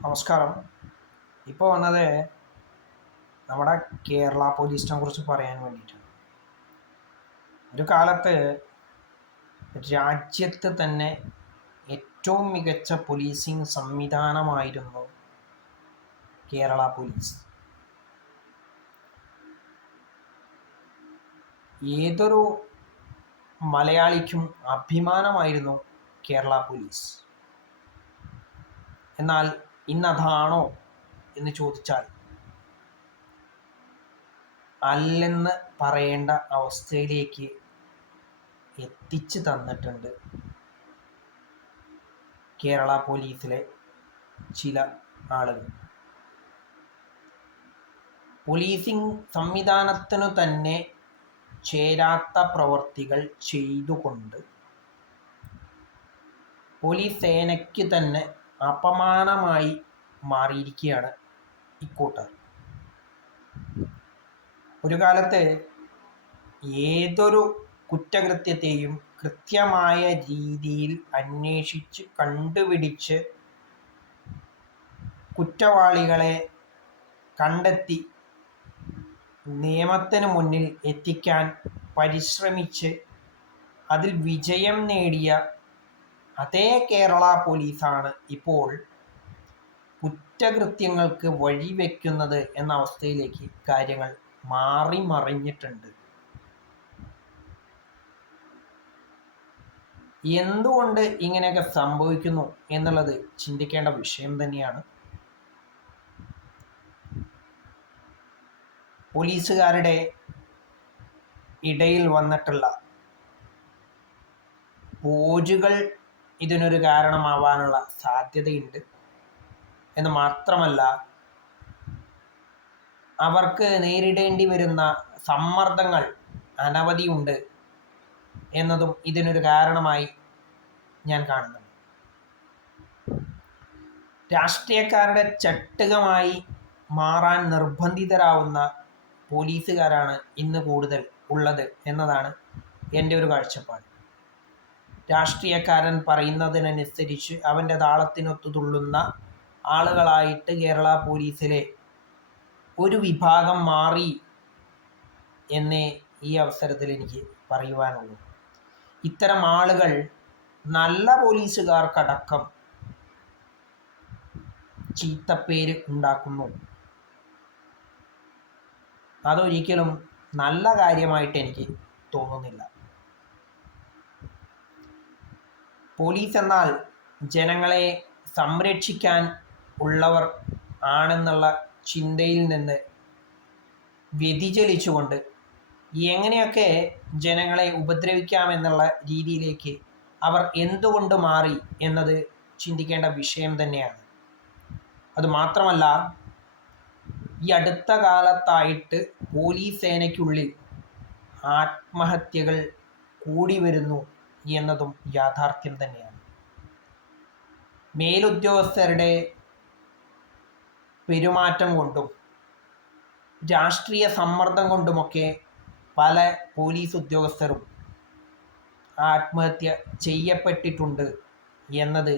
നമസ്കാരം. ഇപ്പോൾ വന്നത് നമ്മുടെ കേരള പോലീസിനെ കുറിച്ച് പറയാൻ വേണ്ടിയിട്ടാണ്. ഒരു കാലത്ത് രാജ്യത്ത് തന്നെ ഏറ്റവും മികച്ച പോലീസിങ് സംവിധാനമായിരുന്നു കേരള പോലീസ്. ഏതൊരു മലയാളിക്കും അഭിമാനമായിരുന്നു കേരള പോലീസ്. എന്നാൽ ഇന്നതാണോ എന്ന് ചോദിച്ചാൽ അല്ലെന്ന് പറയേണ്ട അവസ്ഥയിലേക്ക് എത്തിച്ചു തന്നിട്ടുണ്ട് കേരള പോലീസിലെ ചില ആളുകൾ. പോലീസിംഗ് സംവിധാനത്തിനു തന്നെ ചേരാത്ത പ്രവർത്തികൾ ചെയ്തുകൊണ്ട് പോലീസ് സേനയ്ക്ക് തന്നെ അപമാനമായി മാറിയിരിക്കുകയാണ് ഇക്കൂട്ടർ ഒരു കാലത്ത് ഏതൊരു കുറ്റകൃത്യത്തെയും കൃത്യമായ രീതിയിൽ അന്വേഷിച്ച് കണ്ടുപിടിച്ച് കുറ്റവാളികളെ കണ്ടെത്തി നിയമത്തിന് മുന്നിൽ എത്തിക്കാൻ പരിശ്രമിച്ച് അതിൽ വിജയം നേടിയ അതേ കേരള പോലീസാണ് ഇപ്പോൾ കുറ്റകൃത്യങ്ങൾക്ക് വഴിവെക്കുന്നത് എന്ന അവസ്ഥയിലേക്ക് കാര്യങ്ങൾ മാറി മറിഞ്ഞിട്ടുണ്ട്. എന്തുകൊണ്ട് ഇങ്ങനെയൊക്കെ സംഭവിക്കുന്നു എന്നുള്ളത് ചിന്തിക്കേണ്ട വിഷയം തന്നെയാണ്. പോലീസുകാരുടെ ഇടയിൽ വന്നിട്ടുള്ള പോജുകൾ ഇതിനൊരു കാരണമാവാനുള്ള സാധ്യതയുണ്ട്. എന്ന് മാത്രമല്ല അവർക്ക് നേരിടേണ്ടി വരുന്ന സമ്മർദ്ദങ്ങൾ അനവധിയുണ്ട് എന്നതും ഇതിനൊരു കാരണമായി ഞാൻ കാണുന്നുണ്ട്. രാഷ്ട്രീയക്കാരുടെ ചട്ടുകമായി മാറാൻ നിർബന്ധിതരാവുന്ന പോലീസുകാരാണ് ഇന്ന് കൂടുതൽ ഉള്ളത് എന്നതാണ് എന്റെ ഒരു കാഴ്ചപ്പാട്. രാഷ്ട്രീയക്കാരൻ പറയുന്നതിനനുസരിച്ച് അവന്റെ താളത്തിനൊത്തു തുള്ളുന്ന ആളുകളായിട്ട് കേരള പോലീസിലെ ഒരു വിഭാഗം മാറി എന്നേ ഈ അവസരത്തിൽ എനിക്ക് പറയുവാനുള്ളൂ. ഇത്തരം ആളുകൾ നല്ല പോലീസുകാർക്കടക്കം ചീത്തപ്പേര് ഉണ്ടാക്കുന്നു. അതൊരിക്കലും നല്ല കാര്യമായിട്ട് എനിക്ക് തോന്നുന്നില്ല. പോലീസ് എന്നാൽ ജനങ്ങളെ സംരക്ഷിക്കാൻ ഉള്ളവർ ആണെന്നുള്ള ചിന്തയിൽ നിന്ന് വ്യതിചലിച്ചുകൊണ്ട് എങ്ങനെയൊക്കെ ജനങ്ങളെ ഉപദ്രവിക്കാമെന്നുള്ള രീതിയിലേക്ക് അവർ എന്തുകൊണ്ട് മാറി എന്നത് ചിന്തിക്കേണ്ട വിഷയം തന്നെയാണ്. അതുമാത്രമല്ല ഈ അടുത്ത കാലത്തായിട്ട് പോലീസ് സേനയ്ക്കുള്ളിൽ ആത്മഹത്യകൾ കൂടി വരുന്നു എന്നതും യാഥാർത്ഥ്യം തന്നെയാണ്. മേലുദ്യോഗസ്ഥരുടെ പെരുമാറ്റം കൊണ്ടും രാഷ്ട്രീയ സമ്മർദ്ദം കൊണ്ടുമൊക്കെ പല പോലീസ് ഉദ്യോഗസ്ഥരും ആത്മഹത്യ ചെയ്യപ്പെട്ടിട്ടുണ്ട് എന്നത്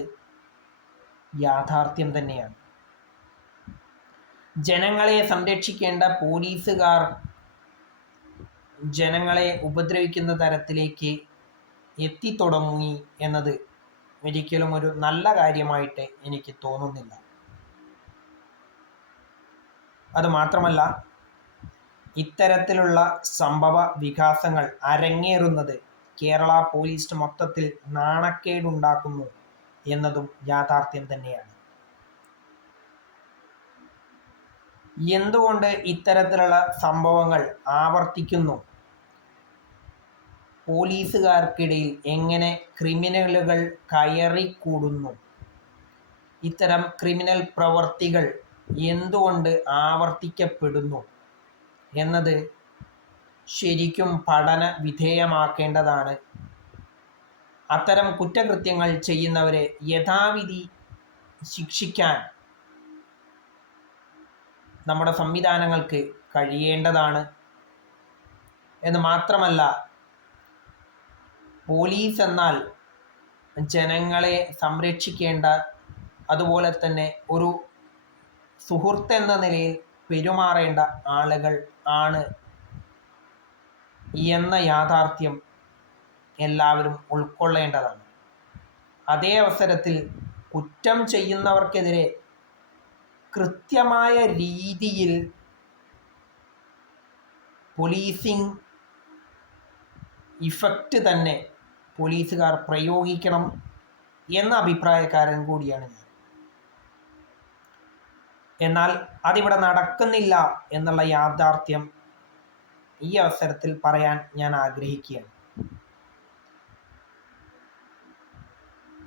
യാഥാർത്ഥ്യം തന്നെയാണ്. ജനങ്ങളെ സംരക്ഷിക്കേണ്ട പോലീസുകാർ ജനങ്ങളെ ഉപദ്രവിക്കുന്ന തരത്തിലേക്ക് എത്തിത്തുടങ്ങി എന്നത് ഒരിക്കലും ഒരു നല്ല കാര്യമായിട്ട് എനിക്ക് തോന്നുന്നില്ല. അത് മാത്രമല്ല ഇത്തരത്തിലുള്ള സംഭവ വികാസങ്ങൾ അരങ്ങേറുന്നത് കേരള പോലീസ് മൊത്തത്തിൽ നാണക്കേടുണ്ടാക്കുന്നു എന്നതും യാഥാർത്ഥ്യം തന്നെയാണ്. എന്തുകൊണ്ട് ഇത്തരത്തിലുള്ള സംഭവങ്ങൾ ആവർത്തിക്കുന്നു? പോലീസുകാർക്കിടയിൽ എങ്ങനെ ക്രിമിനലുകൾ കയറിക്കൂടുന്നു? ഇത്തരം ക്രിമിനൽ പ്രവർത്തികൾ എന്തുകൊണ്ട് ആവർത്തിക്കപ്പെടുന്നു എന്നത് ശരിക്കും പഠന വിധേയമാക്കേണ്ടതാണ്. അത്തരം കുറ്റകൃത്യങ്ങൾ ചെയ്യുന്നവരെ യഥാവിധി ശിക്ഷിക്കാൻ നമ്മുടെ സംവിധാനങ്ങൾക്ക് കഴിയേണ്ടതാണ്. എന്ന് മാത്രമല്ല പോലീസ് എന്നാൽ ജനങ്ങളെ സംരക്ഷിക്കേണ്ട അതുപോലെ തന്നെ ഒരു സുഹൃത്ത് എന്ന നിലയിൽ പെരുമാറേണ്ട ആളുകൾ ആണ് എന്ന യാഥാർത്ഥ്യം എല്ലാവരും ഉൾക്കൊള്ളേണ്ടതാണ്. അതേ അവസരത്തിൽ കുറ്റം ചെയ്യുന്നവർക്കെതിരെ കൃത്യമായ രീതിയിൽ പോലീസിങ് ഇഫക്റ്റ് തന്നെ പോലീസുകാർ പ്രയോഗിക്കണം എന്ന അഭിപ്രായക്കാരൻ കൂടിയാണ് ഞാൻ. എന്നാൽ അതിവിടെ നടക്കുന്നില്ല എന്നുള്ള യാഥാർത്ഥ്യം ഈ അവസരത്തിൽ പറയാൻ ഞാൻ ആഗ്രഹിക്കുകയാണ്.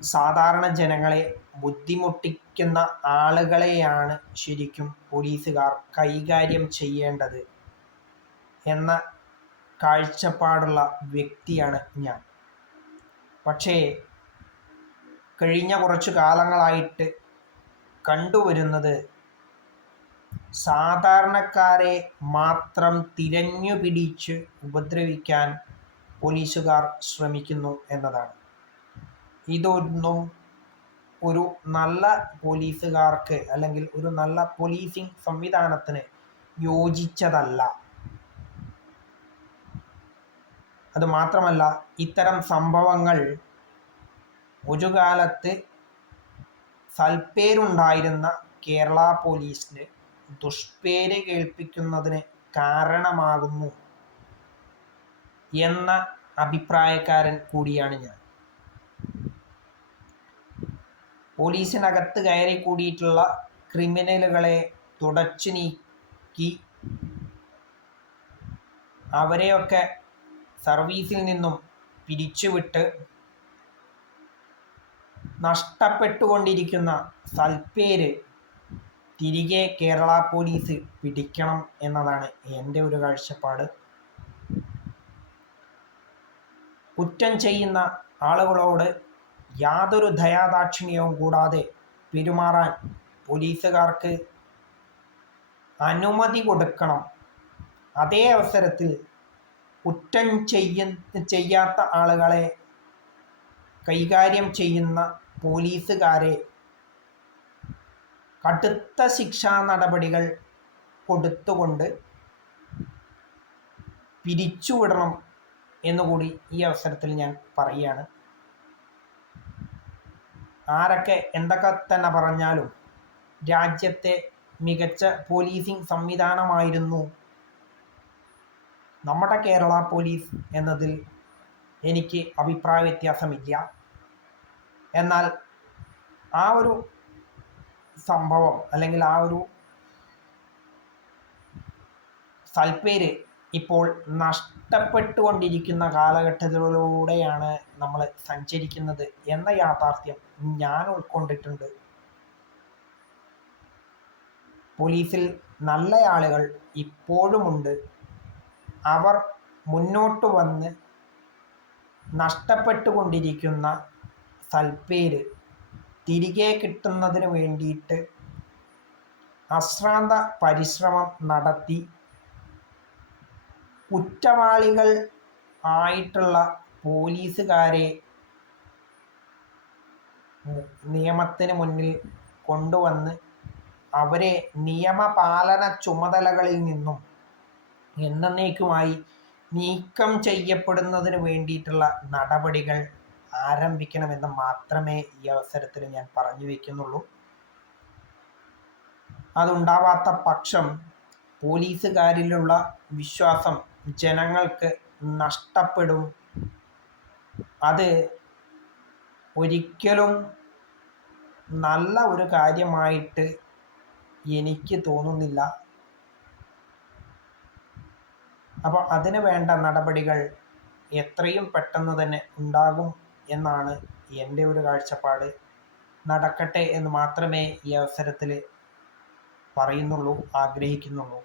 സാധാരണ ജനങ്ങളെ ബുദ്ധിമുട്ടിക്കുന്ന ആളുകളെയാണ് ശരിക്കും പോലീസുകാർ കൈകാര്യം ചെയ്യേണ്ടത് എന്ന കാഴ്ചപ്പാടുള്ള വ്യക്തിയാണ് ഞാൻ. പക്ഷേ കഴിഞ്ഞ കുറച്ചു കാലങ്ങളായിട്ട് കണ്ടുവരുന്നത് സാധാരണക്കാരെ മാത്രം തിരഞ്ഞു പിടിച്ച് ഉപദ്രവിക്കാൻ പോലീസുകാർ ശ്രമിക്കുന്നു എന്നതാണ്. ഇതൊന്നും ഒരു നല്ല പോലീസുകാർക്ക് അല്ലെങ്കിൽ ഒരു നല്ല പോലീസിംഗ് സംവിധാനത്തിന് യോജിച്ചതല്ല. അത് മാത്രമല്ല ഇത്തരം സംഭവങ്ങൾ ഒരു കാലത്ത് സൽപ്പേരുണ്ടായിരുന്ന കേരള പോലീസിന് ദുഷ്പേര് കേൾപ്പിക്കുന്നതിന് കാരണമാകുന്നു എന്ന അഭിപ്രായക്കാരൻ കൂടിയാണ് ഞാൻ. പോലീസിനകത്ത് കയറി കൂടിയിട്ടുള്ള ക്രിമിനലുകളെ തുടച്ചു നീക്കി അവരെയൊക്കെ സർവീസിൽ നിന്നും പിരിച്ചുവിട്ട് നഷ്ടപ്പെട്ടുകൊണ്ടിരിക്കുന്ന സൽപ്പേര് തിരികെ കേരള പോലീസ് പിടിക്കണം എന്നതാണ് എന്റെ ഒരു കാഴ്ചപ്പാട്. കുറ്റം ചെയ്യുന്ന ആളുകളോട് യാതൊരു ദയാദാക്ഷിണ്യവും കൂടാതെ പെരുമാറാൻ പോലീസുകാർക്ക് അനുമതി കൊടുക്കണം. അതേ അവസരത്തിൽ കുറ്റം ചെയ്യ ചെയ്യാത്ത ആളുകളെ കൈകാര്യം ചെയ്യുന്ന പോലീസുകാരെ കടുത്ത ശിക്ഷാ നടപടികൾ കൊടുത്തുകൊണ്ട് പിരിച്ചുവിടണം എന്നുകൂടി ഈ അവസരത്തിൽ ഞാൻ പറയുകയാണ്. ആരൊക്കെ എന്തൊക്കെ തന്നെ പറഞ്ഞാലും രാജ്യത്തെ മികച്ച പോലീസിംഗ് സംവിധാനമായിരുന്നു നമ്മുടെ കേരള പോലീസ് എന്നതിൽ എനിക്ക് അഭിപ്രായ വ്യത്യാസമില്ല. എന്നാൽ ആ ഒരു സംഭവം അല്ലെങ്കിൽ ആ ഒരു സൽപ്പേര് ഇപ്പോൾ നഷ്ടപ്പെട്ടുകൊണ്ടിരിക്കുന്ന കാലഘട്ടത്തിലൂടെയാണ് നമ്മൾ സഞ്ചരിക്കുന്നത് എന്ന യാഥാർത്ഥ്യം ഞാൻ ഉൾക്കൊണ്ടിട്ടുണ്ട്. പോലീസിൽ നല്ല ആളുകൾ ഇപ്പോഴുമുണ്ട്. അവർ മുന്നോട്ട് വന്ന് നഷ്ടപ്പെട്ടുകൊണ്ടിരിക്കുന്ന സൽപ്പേര് തിരികെ കിട്ടുന്നതിന് വേണ്ടിയിട്ട് അശ്രാന്ത പരിശ്രമം നടത്തി കുറ്റവാളികൾ ആയിട്ടുള്ള പോലീസുകാരെ നിയമത്തിന് മുന്നിൽ കൊണ്ടുവന്ന് അവരെ നിയമപാലന ചുമതലകളിൽ നിന്നും എന്നേക്കുമായി നീക്കം ചെയ്യപ്പെടുന്നതിന് വേണ്ടിയിട്ടുള്ള നടപടികൾ ആരംഭിക്കണമെന്ന് മാത്രമേ ഈ അവസരത്തിൽ ഞാൻ പറഞ്ഞു വയ്ക്കുന്നുള്ളൂ. അതുണ്ടാവാത്ത പക്ഷം പോലീസുകാരിലുള്ള വിശ്വാസം ജനങ്ങൾക്ക് നഷ്ടപ്പെടും. അത് ഒരിക്കലും നല്ല ഒരു കാര്യമായിട്ട് എനിക്ക് തോന്നുന്നില്ല. അപ്പോൾ അതിന് വേണ്ട നടപടികൾ എത്രയും പെട്ടെന്ന് തന്നെ ഉണ്ടാകും എന്നാണ് എന്റെ ഒരു കാഴ്ചപ്പാട്. നടക്കട്ടെ എന്ന് മാത്രമേ ഈ അവസരത്തിൽ പറയുന്നുള്ളൂ ആഗ്രഹിക്കുന്നുള്ളൂ.